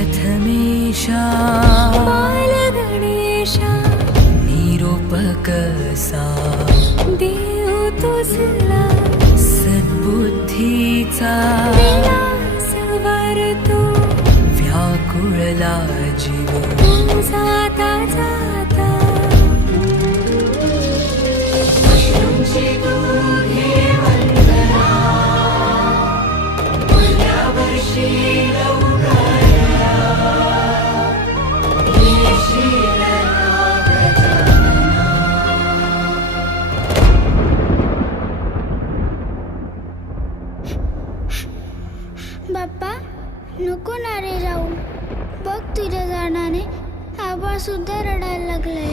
प्रथमेशा बाल गणेशा निरोप कसा देव तुझला सद्बुद्धीचा विलासवर तू व्याकुळला जीव जाता जाता बाप्पा नको ना रे जाऊ. बघ तुझ्या झाडाने आबा सुद्धा रडायला लागलंय.